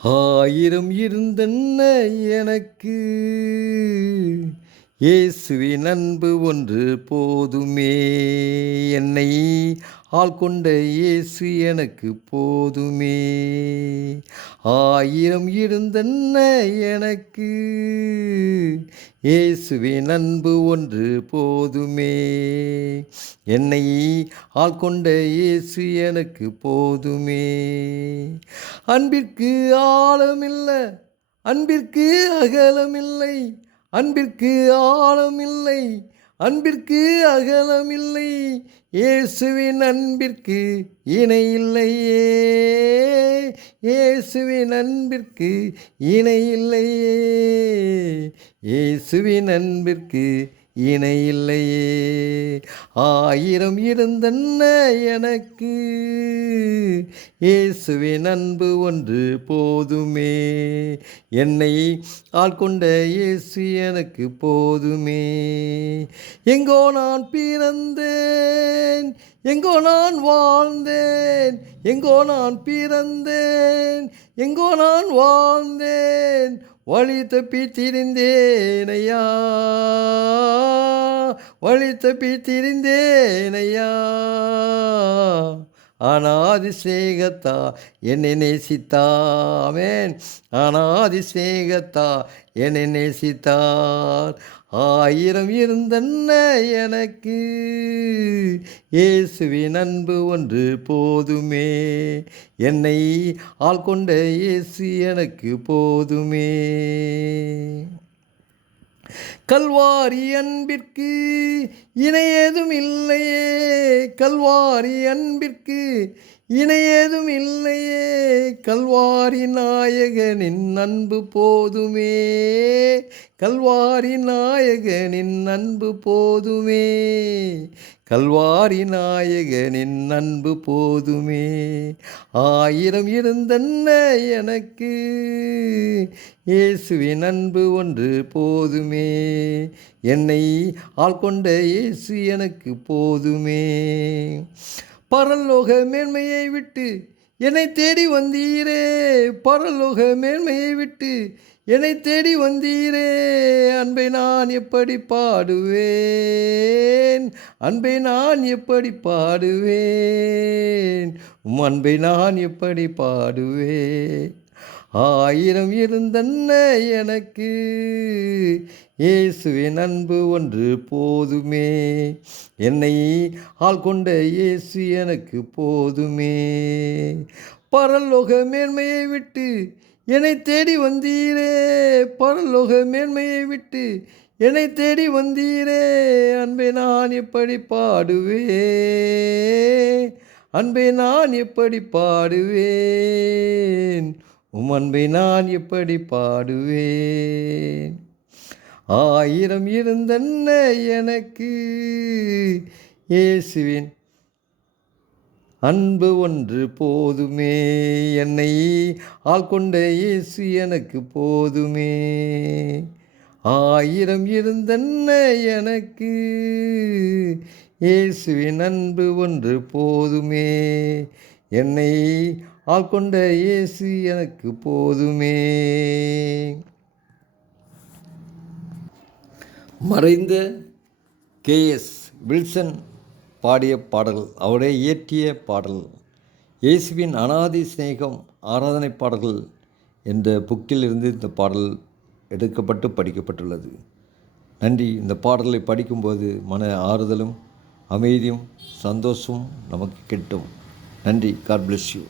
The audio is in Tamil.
ஆயிரம் இருந்தென்ன எனக்கு, இயேசுவின் அன்பு ஒன்று போதுமே. என்னை ஆள்கொண்ட இயேசு எனக்கு போதுமே. ஆயிரம் இருந்தென்ன எனக்கு, இயேசுவின் அன்பு ஒன்று போதுமே. என்னை ஆள்கொண்ட இயேசு எனக்கு போதுமே. அன்பிற்கு ஆழமில்லை, அன்பிற்கு அகலமில்லை, அன்பிற்கு ஆழமில்லை, அன்பிற்கு அகலமில்லை, இயேசுவின் அன்பிற்கு இணையில்லையே. இயேசுவின் அன்பிற்கு இணையில்லையே. இயேசுவின் அன்பிற்கு இணையில்லையே. ஆயிரம் இருந்தென்ன எனக்கு, இயேசுவின் அன்பு ஒன்று போதுமே. என்னை ஆள்கொண்ட இயேசு எனக்கு போதுமே. எங்கோ நான் பிறந்தேன், எங்கோ நான் வாழ்ந்தேன், எங்கோ நான் பிறந்தேன், எங்கோ நான் வாழ்ந்தேன், வழி தப்பி திரிந்தேனையா, வழி தப்பி திரிந்தேனையா. அநாதி சிநேகத்தா என்னை நேசித்தாமேன், அநாதி சிநேகத்தா என்னை நேசித்தார். ஆயிரம் இருந்தென்ன எனக்கு, இயேசுவின் அன்பு ஒன்று போதுமே. என்னை ஆள்கொண்ட இயேசு எனக்கு போதுமே. கல்வாரி அன்பிற்கு இணையேதும் இல்லையே, கல்வாரி அன்பிற்கு இணையேதும் இல்லையே, கல்வாரி நாயகனின் அன்பு போதுமே, கல்வாரி நாயகனின் அன்பு போதுமே, கல்வாரி நாயகனின் அன்பு போதுமே. ஆயிரம் இருந்தென்ன எனக்கு, இயேசுவின் அன்பு ஒன்று போதுமே. என்னை ஆள்கொண்ட இயேசு எனக்கு போதுமே. பரலோக மேன்மையை விட்டு என்னை தேடி வந்தீரே, பரலோக மேன்மையை விட்டு என்னை தேடி வந்தீரே. அன்பை நான் எப்படி பாடுவேன், அன்பை நான் எப்படி பாடுவேன், அன்பை நான் எப்படி பாடுவேன். ஆயிரம் இருந்தென்ன எனக்கு, இயேசுவின் அன்பு ஒன்று போதுமே. என்னை ஆள்கொண்ட இயேசு எனக்கு போதுமே. பரலோக மேன்மையை விட்டு என்னை தேடி வந்தீரே, பரலோக மேன்மையை விட்டு என்னை தேடி வந்தீரே. அன்பை நான் எப்படி பாடுவேன், அன்பை நான் எப்படி பாடுவேன், அன்பை நான் எப்படி பாடுவேன். ஆயிரம் இருந்தென்ன எனக்கு, இயேசுவின் அன்பு ஒன்று போதுமே. என்னை ஆள்கொண்ட இயேசு எனக்கு போதுமே. ஆயிரம் இருந்தென்ன எனக்கு, இயேசுவின் அன்பு ஒன்று போதுமே. என்னை ஆள்கொண்ட இயேசு எனக்கு போதுமே. மறைந்த கேஎஸ் வில்சன் பாடிய பாடல், அவரே இயற்றிய பாடல். இயேசுவின் அநாதி சிநேகம் ஆராதனை பாடல்கள் என்ற புக்கில் இருந்து இந்த பாடல் எடுக்கப்பட்டு படிக்கப்பட்டுள்ளது. நன்றி. இந்த பாடலை படிக்கும்போது மன ஆறுதலும் அமைதியும் சந்தோஷமும் நமக்கு கிட்டும். நன்றி. God bless you.